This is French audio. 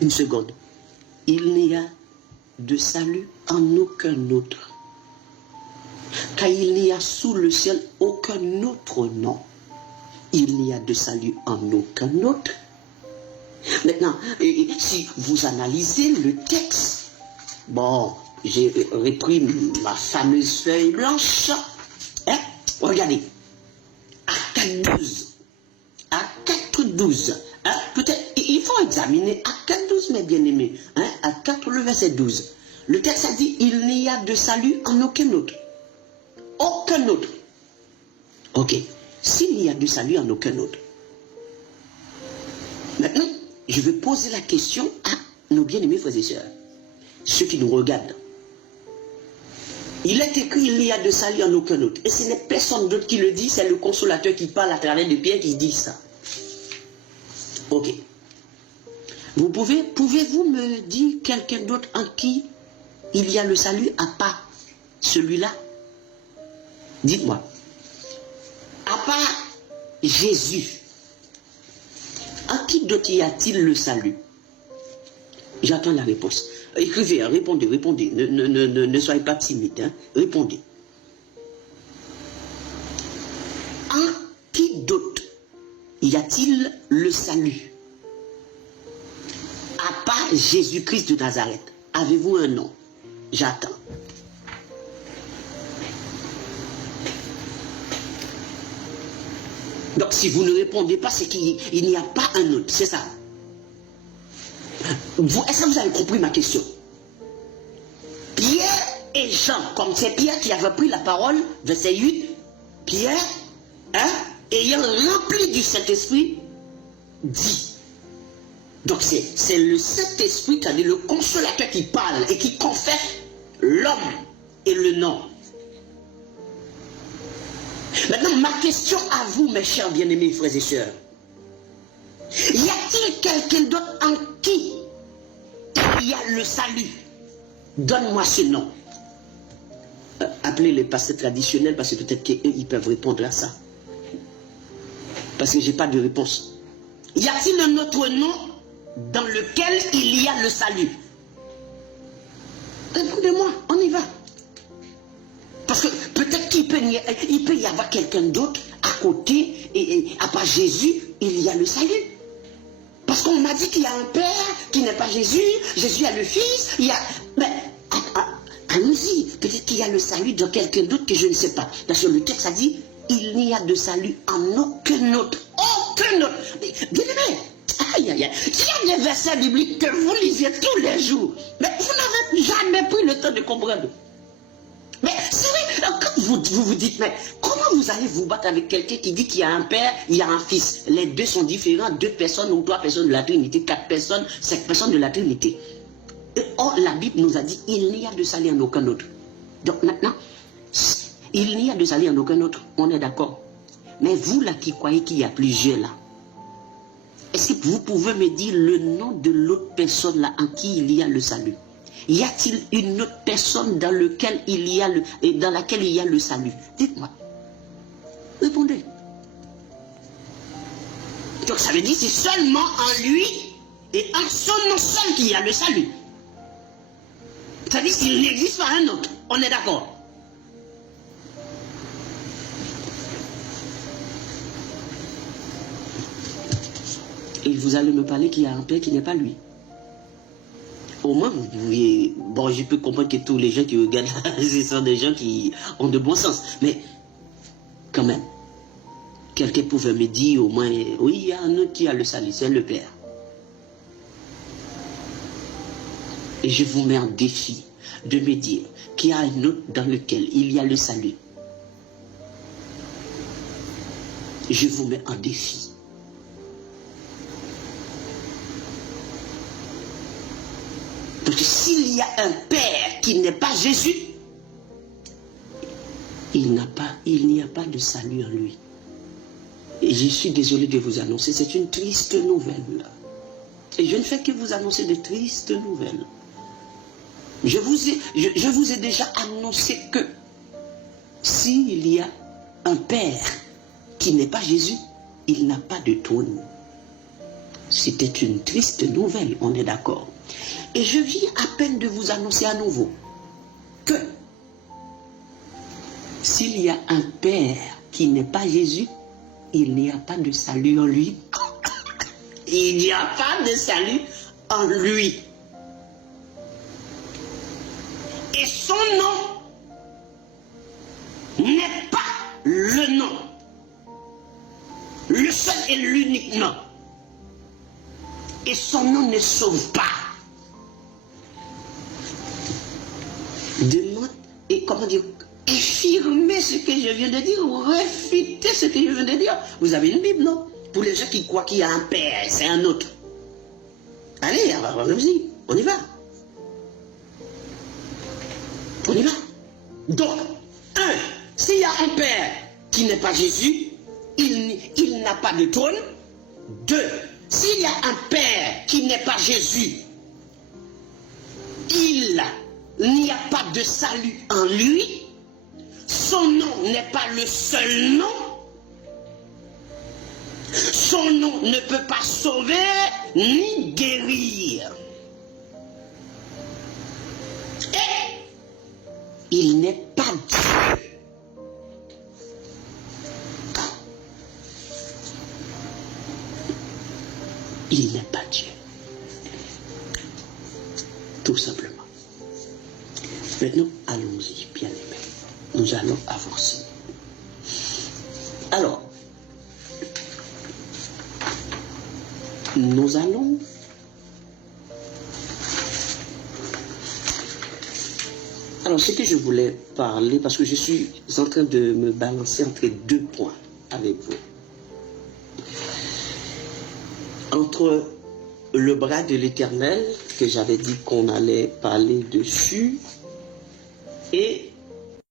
Une seconde. Il n'y a de salut en aucun autre. Car il n'y a sous le ciel aucun autre nom. Il n'y a de salut en aucun autre. Maintenant, si vous analysez le texte, bon, j'ai repris ma fameuse feuille blanche. Hein? Regardez. À 4.12. À 4.12. Hein? Peut-être, il faut examiner à 4.12, mes bien-aimés. Hein? À 4, le verset 12. Le texte a dit, il n'y a de salut en aucun autre. Aucun autre. Ok. S'il n'y a de salut en aucun autre. Maintenant, je vais poser la question à nos bien-aimés frères et sœurs. Ceux qui nous regardent. Il est écrit, il n'y a de salut en aucun autre. Et ce n'est personne d'autre qui le dit, c'est le consolateur qui parle à travers de Pierre qui dit ça. Ok. Pouvez-vous me dire quelqu'un d'autre en qui il y a le salut à part celui-là? Dites-moi. À part Jésus, en qui d'autre y a-t-il le salut? J'attends la réponse. Écrivez, répondez. Ne soyez pas timide. Hein? Répondez. En qui d'autre y a-t-il le salut? À part Jésus-Christ de Nazareth. Avez-vous un nom? J'attends. Donc si vous ne répondez pas, c'est qu'il n'y a pas un autre. C'est ça. Est-ce que vous avez compris ma question? Pierre et Jean, comme c'est Pierre qui avait pris la parole, verset 8, Pierre, hein, ayant rempli du Saint-Esprit, dit. Donc c'est le Saint-Esprit, c'est-à-dire le consolateur qui parle et qui confesse l'homme et le nom. Maintenant, ma question à vous, mes chers bien-aimés frères et sœurs. Y a-t-il quelqu'un d'autre en qui il y a le salut? Donne-moi ce nom. Appelez les pasteurs traditionnels parce que peut-être qu'eux, ils peuvent répondre à ça. Parce que je n'ai pas de réponse. Y a-t-il un autre nom dans lequel il y a le salut? Répondez-moi, on y va. Parce que peut-être qu'il peut y avoir quelqu'un d'autre à côté, et à part Jésus, il y a le salut. Parce qu'on m'a dit qu'il y a un Père qui n'est pas Jésus, Jésus a le Fils, il y a... Mais allons-y, peut-être qu'il y a le salut de quelqu'un d'autre que je ne sais pas. Parce que le texte a dit, il n'y a de salut en aucun autre. Aucun autre. Bien aimé, aïe, aïe, aïe. Il y a des versets bibliques que vous lisez tous les jours, mais vous n'avez jamais pris le temps de comprendre. Mais c'est vrai, quand vous dites, mais comment vous allez vous battre avec quelqu'un qui dit qu'il y a un père, il y a un fils? Les deux sont différents, 2 personnes ou 3 personnes de la Trinité, 4 personnes, 5 personnes de la Trinité. Or, la Bible nous a dit, il n'y a de salut en aucun autre. Donc maintenant, il n'y a de salut en aucun autre, on est d'accord. Mais vous là qui croyez qu'il y a plusieurs là, est-ce que vous pouvez me dire le nom de l'autre personne là en qui il y a le salut? Y a-t-il une autre personne dans laquelle il y a le salut? Dites-moi. Répondez. Donc ça veut dire que c'est seulement en lui et en son nom seul qu'il y a le salut. C'est-à-dire qu'il n'existe pas un autre. On est d'accord? Et vous allez me parler qu'il y a un Père qui n'est pas lui. Au moins, vous pouvez... Bon, je peux comprendre que tous les gens qui regardent, ce sont des gens qui ont de bon sens. Mais, quand même, quelqu'un pouvait me dire au moins, oui, il y a un autre qui a le salut, c'est le Père. Et je vous mets en défi de me dire qu'il y a un autre dans lequel il y a le salut. Je vous mets en défi. Parce que s'il y a un Père qui n'est pas Jésus, il n'y a pas de salut en lui. Et je suis désolé de vous annoncer, c'est une triste nouvelle. Et je ne fais que vous annoncer de tristes nouvelles. Je vous ai déjà annoncé que s'il y a un Père qui n'est pas Jésus, il n'a pas de trône. C'était une triste nouvelle, on est d'accord. Et je viens à peine de vous annoncer à nouveau que s'il y a un Père qui n'est pas Jésus, il n'y a pas de salut en lui. Il n'y a pas de salut en lui. Et son nom n'est pas le nom. Le seul et l'unique nom. Et son nom ne sauve pas. Demande, et comment dire, affirmer ce que je viens de dire, ou réfuter ce que je viens de dire. Vous avez une Bible, non? Pour les gens qui croient qu'il y a un Père, c'est un autre. Allez, allons-y, on y va. On y va. Donc, s'il y a un Père qui n'est pas Jésus, il n'a pas de trône. 2, s'il y a un Père qui n'est pas Jésus, il n'y a pas de salut en lui. Son nom n'est pas le seul nom. Son nom ne peut pas sauver ni guérir. Et il n'est pas Dieu. Il n'est pas Dieu. Tout simplement. Maintenant, allons-y, bien aimés. Nous allons avancer. Alors, nous allons alors ce que je voulais parler, parce que je suis en train de me balancer entre 2 points avec vous. Entre le bras de l'Éternel, que j'avais dit qu'on allait parler dessus, et